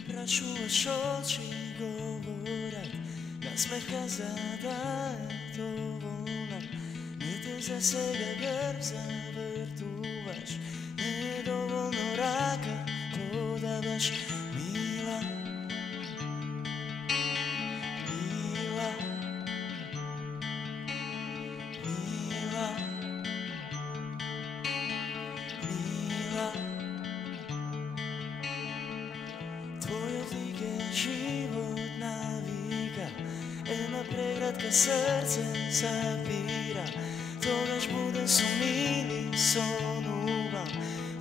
me prašuvaš oči govorat, nasmeh kazat da je to volan. Niti za sebe grb zavrtuvaš, nije dovoljno raka, to da baš mila, mila, mila, mila. Tvoj odlik je život navika, ena pregratka srce zapira. Togaž budem sumili sonuva,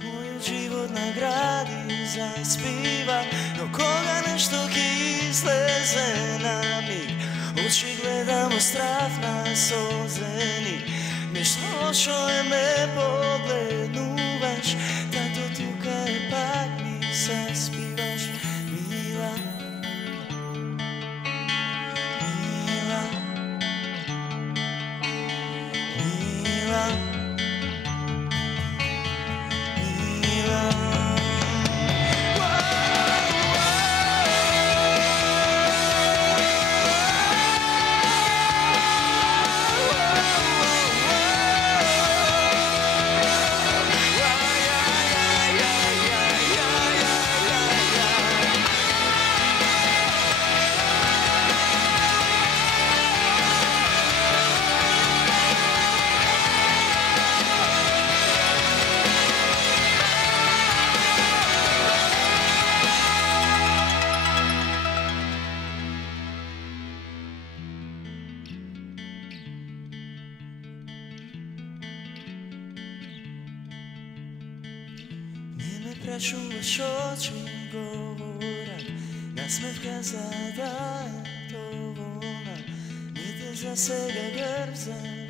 moj život nagradi zaspiva. No koga nešto izleze na mig, oči gledamo strah nas ozeni. Nešto što me poglednuvaš, tato tukaj pak mi zaspivaš. Mila, mila, mila, mila. Prašuvaš oči govorat, nasmeh kazat da je to volan. Niti za sebe grb zavrtuvaš,